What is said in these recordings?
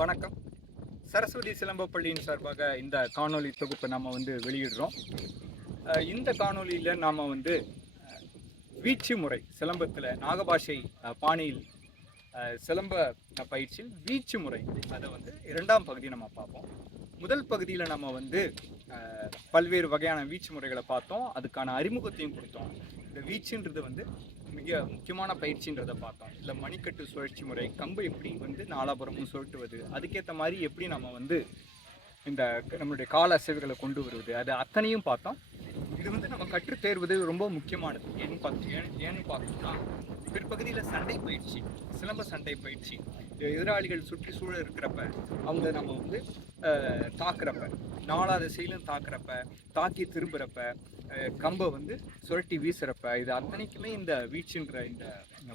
வணக்கம். சரஸ்வதி சிலம்ப பள்ளியின் சார்பாக இந்த காணொளி தொகுப்பை நம்ம வந்து வெளியிடுறோம். இந்த காணொளியில் நாம் வந்து வீச்சு முறை சிலம்பத்தில் நாகபாஷை பாணியில் சிலம்ப பயிற்சியில் வீச்சு முறை அதை வந்து இரண்டாம் பகுதி நம்ம பார்ப்போம். முதல் பகுதியில் நம்ம வந்து பல்வேறு வகையான வீச்சு முறைகளை பார்த்தோம். அதுக்கான அறிமுகத்தையும் கொடுத்தோம். இந்த வீச்சுன்றது வந்து மிக முக்கியமான பயிற்சின்றதை பார்த்தோம். இல்லை மணிக்கட்டு சுழற்சி முறை கம்பு எப்படி வந்து நாலாபுரமும் சுழட்டுவது அதுக்கேற்ற மாதிரி எப்படி நம்ம வந்து இந்த நம்மளுடைய கால அசைவுகளை கொண்டு வருவது அது அத்தனையும் பார்த்தோம். இது வந்து நம்ம கற்றுத் தேர்வது ரொம்ப முக்கியமானது. ஏன்னு பார்த்து ஏன் ஏன்னு பார்த்தோம்னா பிற்பகுதியில் சண்டை பயிற்சி சிலம்ப சண்டை பயிற்சி. எதிராளிகள் சுற்றி சூழ இருக்கிறப்ப அவங்க நம்ம வந்து தாக்குறப்ப நாலா திசையிலும் தாக்குறப்ப தாக்கி திரும்புறப்ப கம்பை வந்து சுரட்டி வீசுறப்ப இது அத்தனைக்குமே இந்த வீச்சுன்ற இந்த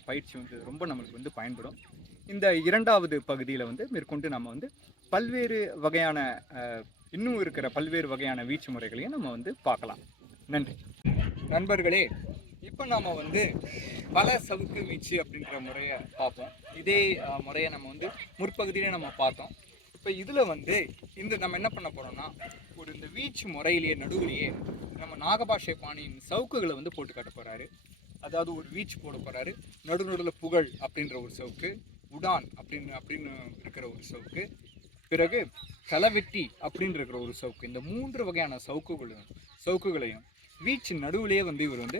பயிற்சி வந்து ரொம்ப நம்மளுக்கு வந்து பயன்படும். இந்த இரண்டாவது பகுதியில் வந்து மேற்கொண்டு நம்ம வந்து பல்வேறு வகையான இன்னும் இருக்கிற பல்வேறு வகையான வீச்சு முறைகளையும் நம்ம வந்து பார்க்கலாம். நன்றி. நண்பர்களே இப்போ நாம் வந்து பல சவுக்கு வீச்சு அப்படின்ற முறையை பார்ப்போம். இதே முறையை நம்ம வந்து முற்பகுதியிலே நம்ம பார்த்தோம். இப்போ இதில் வந்து இந்த நம்ம என்ன பண்ண போகிறோம்னா ஒரு இந்த வீச்சு முறையிலேயே நடுவுலையே நம்ம நாகபாஷை பாணியின் சவுக்குகளை வந்து போட்டு காட்ட போகிறாரு அதாவது ஒரு வீச்சு போட போகிறாரு நடு நடுவில் புகழ் அப்படின்ற ஒரு சவுக்கு உடான் அப்படின்னு அப்படின்னு இருக்கிற ஒரு சவுக்கு பிறகு களவெட்டி அப்படின்னு இருக்கிற ஒரு சவுக்கு. இந்த மூன்று வகையான சவுக்குகளையும் சவுக்குகளையும் பீச் நடுவுலேயே வந்து இவர் வந்து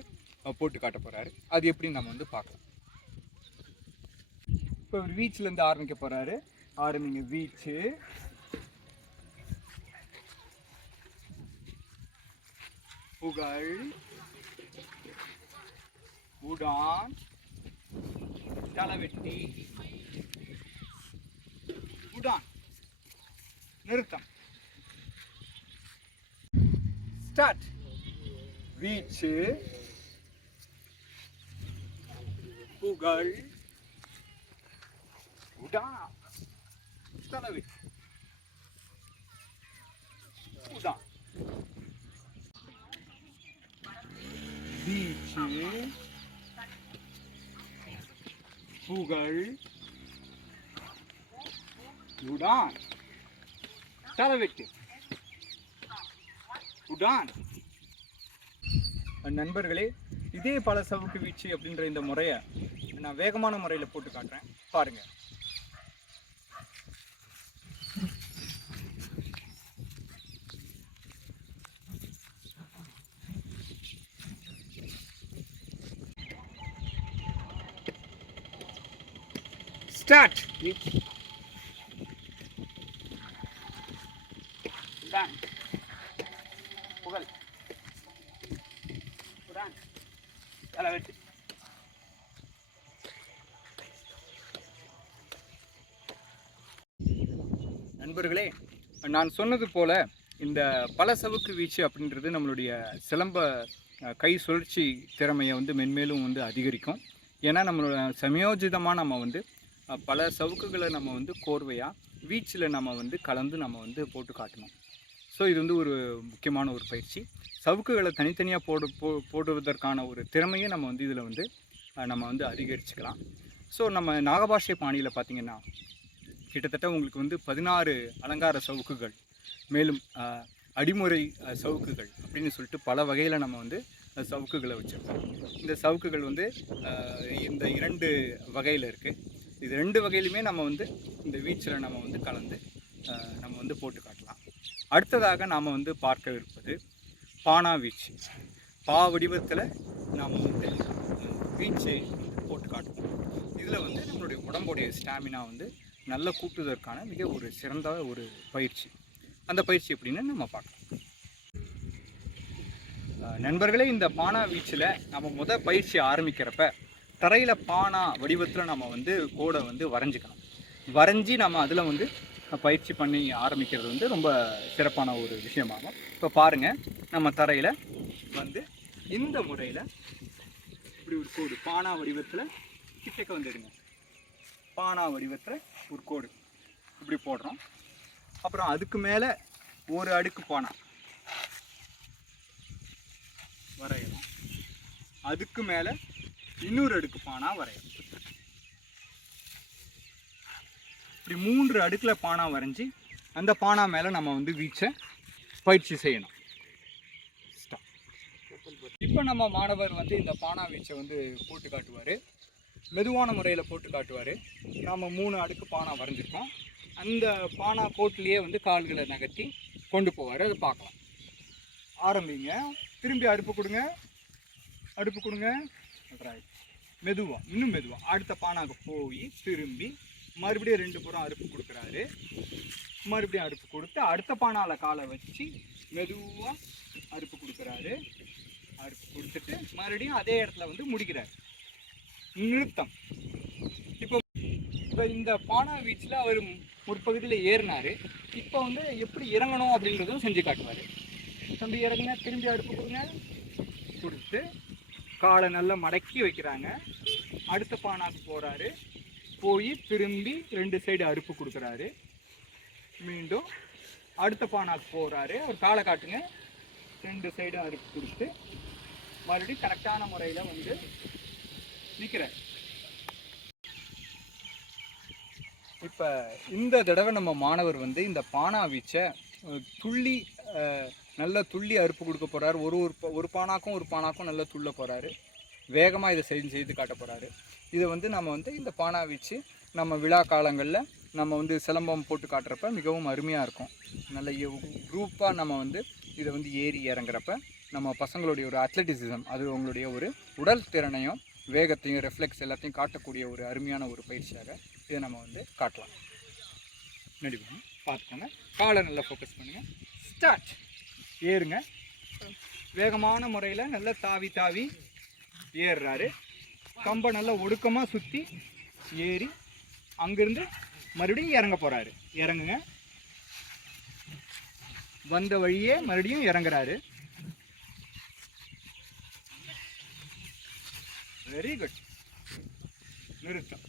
போட்டு காட்ட போகிறாரு அது எப்படின்னு நம்ம வந்து பார்க்கலாம். இப்போ இவர் பீச்சிலேருந்து ஆரம்பிக்க போகிறாரு ஆரம்பிங்க பீச்சு புகழ். உடான் தலைவெட்டி. உடான் நிறுத்தம். ஸ்டார்ட். வீச்சு புகழ் உடான் களவெட்டி உடான் வீச்சு புகழ் உடான் தலைவெட்டு உடான் நண்பர்களே இதே பல சவுக்கு வீச்சு அப்படின்ற இந்த முறையை நான் வேகமான முறையில் போட்டு காட்டுறேன். பாருங்க. ஸ்டார்ட் உடான் புகழ் உடான் தலைவெட்டு நண்பர்களே நான் சொன்னது போல இந்த பல சவுக்கு வீச்சு அப்படின்றது நம்மளுடைய சிலம்ப கை சுழற்சி திறமையை வந்து மென்மேலும் வந்து அதிகரிக்கும். ஏன்னா நம்மளோட சமயோஜிதமாக நம்ம வந்து பல சவுக்குகளை நம்ம வந்து கோர்வையாக வீச்சில் நம்ம வந்து கலந்து நம்ம வந்து போட்டு காட்டணும். ஸோ இது வந்து ஒரு முக்கியமான ஒரு பயிற்சி. சவுக்குகளை தனித்தனியாக போடு போ போடுவதற்கான ஒரு திறமையை நம்ம வந்து இதில் வந்து நம்ம வந்து அதிகரிச்சுக்கலாம். ஸோ நம்ம நாகபாஷை பாணியில் பார்த்திங்கன்னா கிட்டத்தட்ட உங்களுக்கு வந்து பதினாறு அலங்கார சவுக்குகள் மேலும் அடிமுறை சவுக்குகள் அப்படின்னு சொல்லிட்டு பல வகையில் நம்ம வந்து சவுக்குகளை வச்சுருக்கோம். இந்த சவுக்குகள் வந்து இந்த இரண்டு வகையில் இருக்குது இது ரெண்டு வகையிலுமே நம்ம வந்து இந்த வீச்சில் நம்ம வந்து கலந்து நம்ம வந்து போட்டுக்கலாம். அடுத்ததாக நாம் வந்து பார்க்க இருப்பது பானா வீச்சு. பா வடிவத்தில் நாம் வந்து வீச்சை போட்டு காட்டுவோம். இதில் வந்து நம்மளுடைய உடம்புடைய ஸ்டாமினா வந்து நல்ல கூட்டுவதற்கான மிக ஒரு சிறந்த ஒரு பயிற்சி. அந்த பயிற்சி எப்படின்னு நம்ம பார்க்கலாம். நண்பர்களே இந்த பானா வீச்சில் நம்ம முத பயிற்சி ஆரம்பிக்கிறப்ப தரையில் பானா வடிவத்தில் நம்ம வந்து கோடை வந்து வரைஞ்சிக்கணும். வரைஞ்சி நம்ம அதில் வந்து பயிற்சி பண்ணி ஆரம்பிக்கிறது வந்து ரொம்ப சிறப்பான ஒரு விஷயமாகும். இப்போ பாருங்கள் நம்ம தரையில் வந்து இந்த முறையில் இப்படி ஒரு கோடு பானா வடிவத்தில் கிட்டக்க வந்துடுங்க. பானா வடிவத்தில் ஒரு கோடு இப்படி போடுறோம். அப்புறம் அதுக்கு மேலே ஒரு அடுக்கு பானா வரையலாம் அதுக்கு மேலே இன்னொரு அடுக்கு பானா வரையலாம் இப்படி மூன்று அடுக்கில் பானா வரைஞ்சி அந்த பானா மேலே நம்ம வந்து வீச்சை பயிற்சி செய்யணும். இப்போ நம்ம மாணவர் வந்து இந்த பானா வீச்சை வந்து போட்டு காட்டுவார். மெதுவான முறையில் போட்டு காட்டுவார். நாம் மூணு அடுக்கு பானா வரைஞ்சிருக்கோம். அந்த பானா கோட்டிலேயே வந்து கால்களை நகர்த்தி கொண்டு போவார். அதை பார்க்கலாம். ஆரம்பிங்க. திரும்பி அடுப்பு கொடுங்க. அடுப்பு கொடுங்க. மெதுவாக இன்னும் மெதுவாக அடுத்த பானாக்கு போய் திரும்பி மறுபடியும் ரெண்டு புறம் அறுப்பு கொடுக்குறாரு. மறுபடியும் அறுப்பு கொடுத்து அடுத்த பானால காலை வச்சு மெதுவாக அறுப்பு கொடுக்குறாரு. அறுப்பு கொடுத்துட்டு மறுபடியும் அதே இடத்துல வந்து முடிக்கிறார். நிறுத்தம். இப்போ இப்போ இந்த பானா வீச்சில் அவர் முற்பகுதியில் ஏறினார். இப்போ வந்து எப்படி இறங்கணும் அப்படின்றதும் செஞ்சு காட்டுவார். தம்பி இறங்குங்க திரும்பி அடுப்பு கொடுங்க. கொடுத்து காலை நல்லா மடக்கி வைக்கிறாங்க. அடுத்த பானாக்கு போகிறாரு போய் திரும்பி ரெண்டு சைடு அறுப்பு கொடுக்குறாரு. மீண்டும் அடுத்த பானாக்கு போகிறாரு அவர் காலை காட்டுங்க. ரெண்டு சைடு அறுப்பு கொடுத்து மறுபடியும் கரெக்டான முறையில் வந்து நிற்கிறார் இப்போ இந்த தடவை நம்ம மாணவர் வந்து இந்த பானா வீச்சை துள்ளி நல்ல துள்ளி அறுப்பு கொடுக்க போகிறாரு ஒரு ஒரு ஒரு பானாக்கும் ஒரு பானாக்கும் நல்லா துள்ள போகிறாரு வேகமாக இதை செய்து செய்து காட்ட போகிறாரு இதை வந்து நம்ம வந்து இந்த பானா வீச்சு நம்ம விழா காலங்களில் நம்ம வந்து சிலம்பம் போட்டு காட்டுறப்ப மிகவும் அருமையாக இருக்கும். நல்ல குரூப்பாக நம்ம வந்து இதை வந்து ஏறி இறங்குறப்ப நம்ம பசங்களுடைய ஒரு அத்லட்டிசிசம் அது உங்களுடைய ஒரு உடல் திறனையும் வேகத்தையும் ரெஃப்ளெக்ஸ் எல்லாத்தையும் காட்டக்கூடிய ஒரு அருமையான ஒரு பயிற்சியாக இதை நம்ம வந்து காட்டலாம். நடிப்போம் பார்த்துக்கோங்க. காலை நல்லா ஃபோக்கஸ் பண்ணுங்கள் ஸ்டார்ட் ஏறுங்க. வேகமான முறையில் நல்லா தாவி தாவி ஏறுறாரு. கம்பை நல்லா ஒடுக்கமாக சுற்றி ஏறி அங்கேருந்து மறுபடியும் இறங்க போகிறாரு இறங்குங்க. வந்த வழியே மறுபடியும் இறங்குறாரு. வெரி குட் நிறுத்தம்.